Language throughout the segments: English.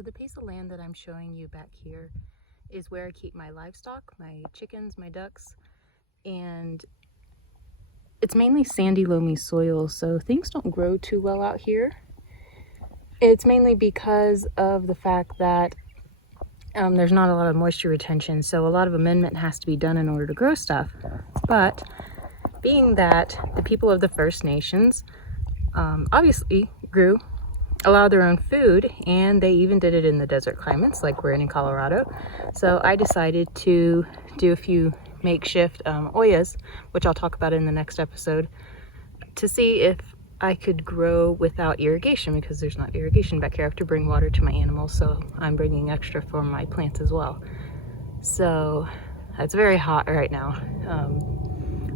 So the piece of land that I'm showing you back here is where I keep my livestock, my chickens, my ducks, and it's mainly sandy, loamy soil, so things don't grow too well out here. It's mainly because of the fact that there's not a lot of moisture retention, so a lot of amendment has to be done in order to grow stuff. But being that the people of the First Nations obviously grew a lot of their own food, and they even did it in the desert climates like we're in Colorado. So I decided to do a few makeshift oyas, which I'll talk about in the next episode, to see if I could grow without irrigation, because there's not irrigation back here. I have to bring water to my animals, so I'm bringing extra for my plants as well. So it's very hot right now,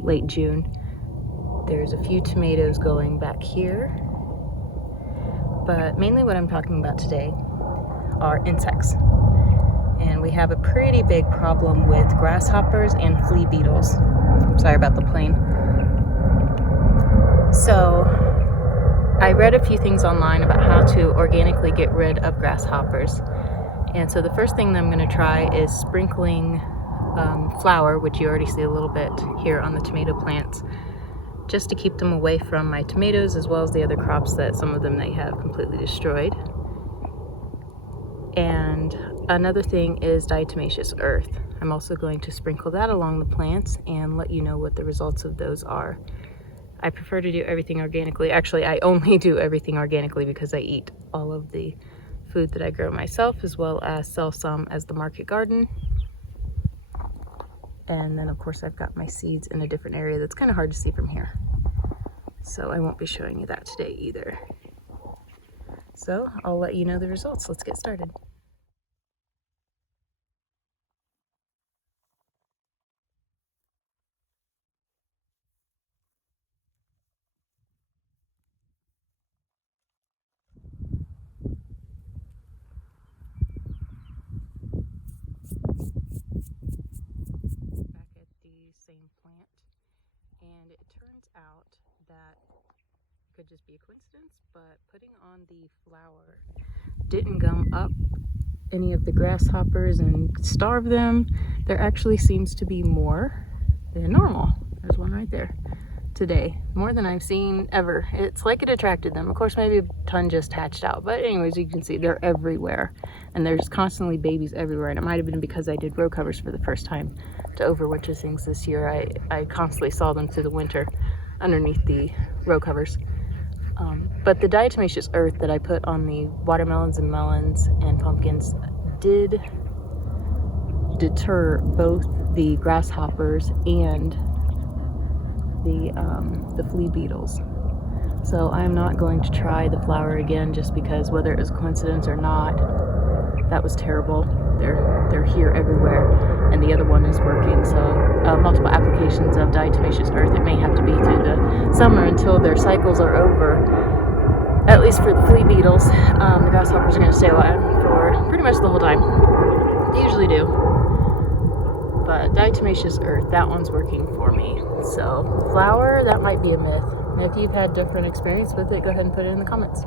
late June. There's a few tomatoes going back here. But mainly what I'm talking about today are insects. And we have a pretty big problem with grasshoppers and flea beetles. Sorry about the plane. So I read a few things online about how to organically get rid of grasshoppers. And so the first thing that I'm going to try is sprinkling flour, which you already see a little bit here on the tomato plants, just to keep them away from my tomatoes, as well as the other crops that some of them they have completely destroyed. And another thing is diatomaceous earth. I'm also going to sprinkle that along the plants and let you know what the results of those are. I prefer to do everything organically. Actually, I only do everything organically because I eat all of the food that I grow myself, as well as sell some as the market garden. And then of course I've got my seeds in a different area that's kind of hard to see from here. So I won't be showing you that today either. So I'll let you know the results. Let's get started. Back at the same plant, and it turns out that could just be a coincidence, but putting on the flour didn't gum up any of the grasshoppers and starve them. There actually seems to be more than normal. There's one right there today, more than I've seen ever. It's like it attracted them. Of course, maybe a ton just hatched out, but anyways, you can see they're everywhere, and there's constantly babies everywhere. And it might have been because I did row covers for the first time to overwinter things this year. I constantly saw them through the winter underneath the row covers. But the diatomaceous earth that I put on the watermelons and melons and pumpkins did deter both the grasshoppers and the flea beetles. So I'm not going to try the flour again, just because whether it was a coincidence or not, that was terrible. They're here everywhere, and the other one is working. So multiple applications of diatomaceous earth. It may have to be through the summer until their cycles are over. At least for the flea beetles, the grasshoppers are going to stay alive for pretty much the whole time. They usually do. But diatomaceous earth, that one's working for me. So flour, that might be a myth. And if you've had different experience with it, go ahead and put it in the comments.